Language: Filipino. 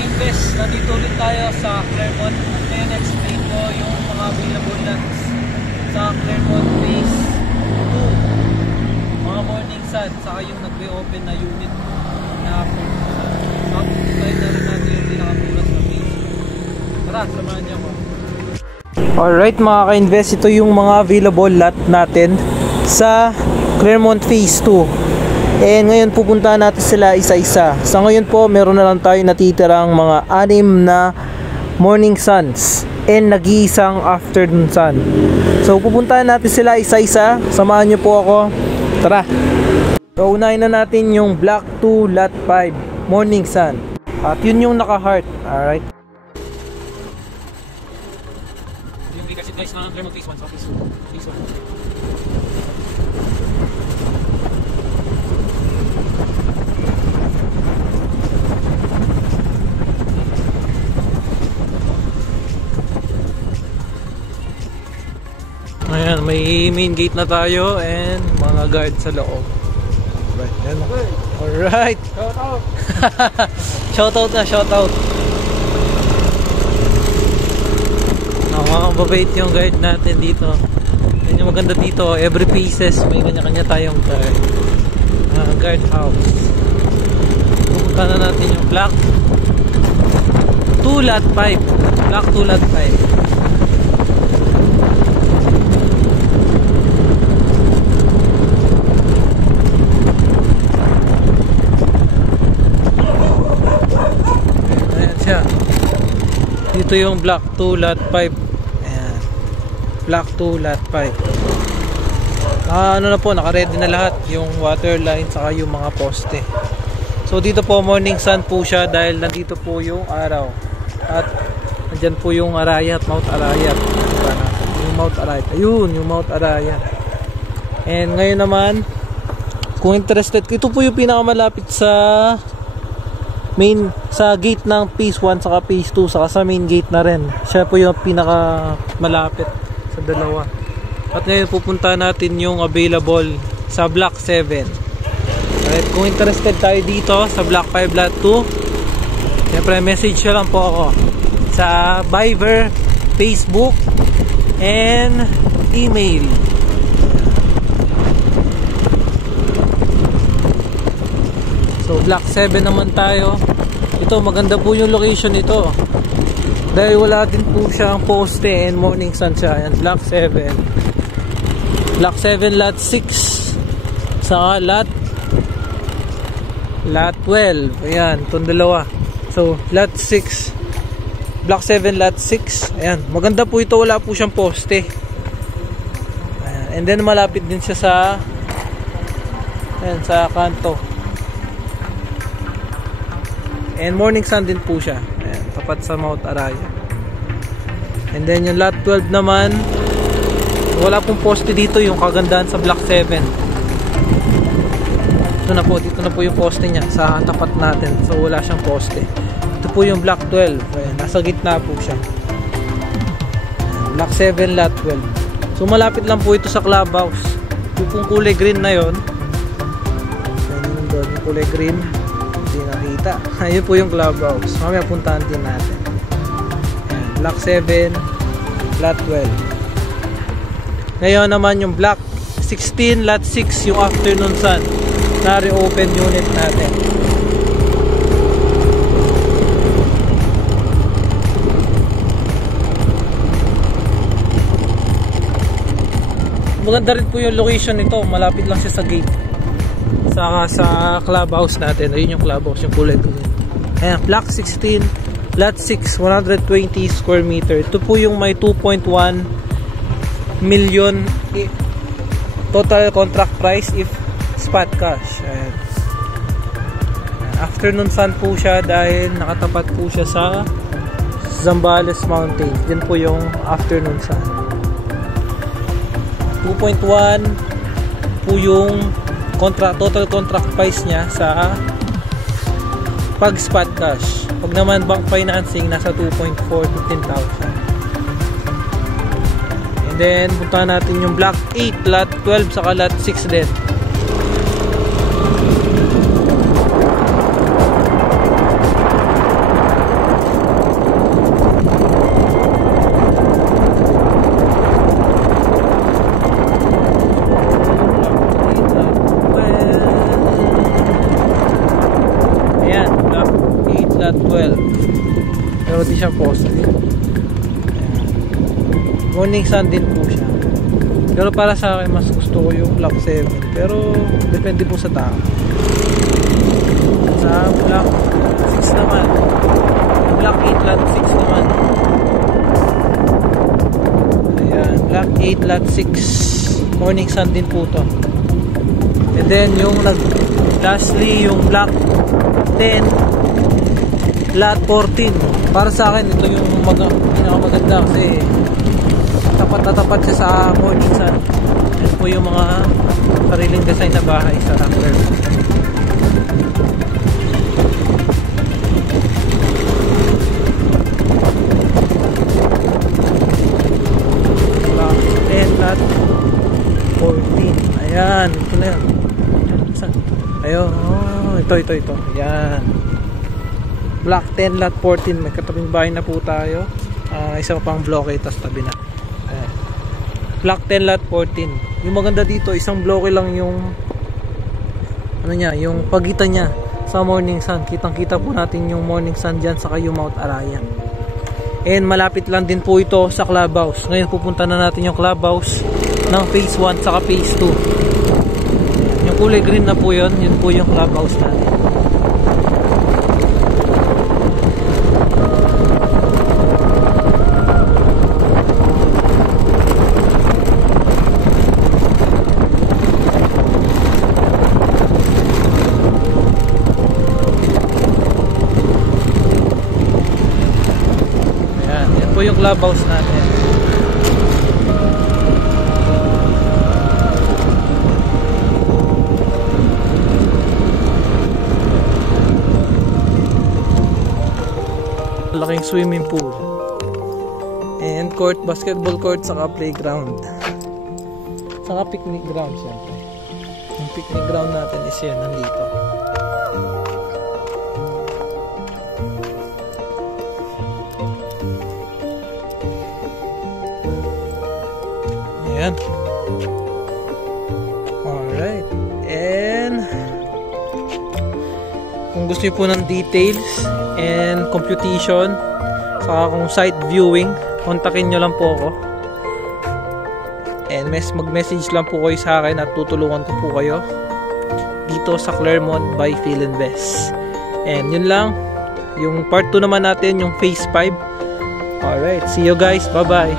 ka-invest, nandito ulit tayo sa Clermont. Ngayon explain ko yung mga available lots sa Clermont Phase 2. Mga morning sun, saka yung nag-reopen na unit na apply na rin natin yung pinakamulas na phase. Tara, samahan niyo ako. Alright mga ka-invest, ito yung mga available lot natin sa Clermont Phase 2. And ngayon pupuntahan natin sila isa-isa. Sa ngayon po, meron na lang tayo natitirang mga 6 na morning suns and nag-iisang afternoon sun. So pupuntahan natin sila isa-isa. Samahan niyo po ako. Tara. So unahin na natin yung Block 2 Lot 5 morning sun. At yun yung naka-heart. Alright. Yung kasi guys na Clermont Phase 1 sa Phase 2. Phase 1. Ayan, may main gate na tayo and mga guard sa loob. Right, yan. Alright. Shoutout. Shoutout na, shoutout. Mababait yung guard natin dito. Yan yung maganda dito. Every pieces may kanya-kanya tayong guard. Guard house. Pupunta na natin yung Block 2 Lot 5. Block 2 Lot 5. Dito yung Block 2 Lot 5. Ayan. Block 2 Lot 5. Ano na po, naka-ready na lahat yung water line saka yung mga poste. So dito po morning sun po siya dahil nandito po yung araw. At nandyan po yung Arayat, Mount Arayat. Yung Mount Arayat. Ayun, yung Mount Arayat. And ngayon naman, kung interested, ito po yung pinakamalapit sa main, sa gate ng Phase 1 saka Phase 2 saka sa main gate na rin. Siya po yung pinaka malapit sa dalawa. At ngayon pupunta natin yung available sa Block 7. Alright, kung interested tayo dito sa Block 5 Lot 2, siyempre message nyo lang po ako sa Viber, Facebook and email. So Block 7 naman tayo. Ito maganda po yung location nito dahil wala din po siyang poste and morning sun siya. Ayan, Block 7. Block 7 Lot 6 sa Lot 12. Ayan, itong dalawa. So Lot 6, Block 7 Lot 6. Ayan, maganda po ito, wala po siyang poste. Ayan, and then malapit din siya sa ayan, sa kanto. And morning sun din po siya. Ayan, tapat sa Mount Arayat. And then yung Lot 12 naman, wala pong poste dito, yung kagandahan sa Block 7. Ito na po, dito na po yung poste niya sa tapat natin. So wala siyang poste. Ito po yung Block 12. Ayan, nasa gitna po siya. Ayan, Block 7 Lot 12. So malapit lang po ito sa clubhouse. Yung pong kulay green na yon. Ayan, yung doon, yung kulay green. Hindi nakita. Ayun po yung clubhouse. Mamaya puntahan din natin. Ayan, Block 7 Lot 12. Ngayon naman yung Block 16 Lot 6, yung afternoon sun na reopen unit natin. Maganda rin po yung location nito. Malapit lang siya sa gate, sa clubhouse natin. Ayun yung clubhouse, yung kulay green. Ayan, Block 16 Lot 6, 120 square meter. Ito po yung may 2.1 million total contract price if spot cash. Ayan. Afternoon sun po siya dahil nakatapat po siya sa Zambales Mountains. Yan po yung afternoon sun. 2.1 po yung total contract price niya sa pag spot cash. Pag naman bank financing, nasa 2.4, 15,000. And then punta natin yung Block 8 Lot 12 saka Lot 6 din. lot 12. Pero di siya poste. Morning sun din po siya. Pero para sa akin, mas gusto ko yung block 7. Pero depende po sa tao. Sa block 6 naman, block 8 lot 6 naman. Ayan, block 8 lot 6. Morning sun din po to. And then yung lastly yung block 10 lot 14. Para sa akin ito yung pinakamaganda kasi tapat na tapat siya sa morning sun. Yan po yung mga sariling design na bahay sa Rockler. Block 10 lot 14. Ayan, ito na yan. Ayun, ito. Ayan. Block 10 lot 14. May katabing bahay na po tayo. Isa pang bloke, tas tabi na. Ayan. Block 10 lot 14. Yung maganda dito, isang bloke lang yung ano niya, yung pagitan niya sa morning sun. Kitang-kita po natin yung morning sun dyan saka yung Mount Araya. And malapit lang din po ito sa clubhouse. Ngayon pupunta na natin yung clubhouse ng phase 1 saka phase 2. Yung kulay green na po yun po yung clubhouse natin. Ayan, yan po yung clubhouse natin. Laking swimming pool and court, basketball court saka playground saka picnic ground. Siyempre yung picnic ground natin is yan, nandito. Ayan, alright. And kung gusto nyo po ng details and computation saka kung site viewing, kontakin nyo lang po ako and mag-message lang po kayo sa akin at tutulungan ko po kayo dito sa Clermont by Philinvest. And yun lang, yung part 2 naman natin, yung phase 5. Alright, see you guys, bye bye.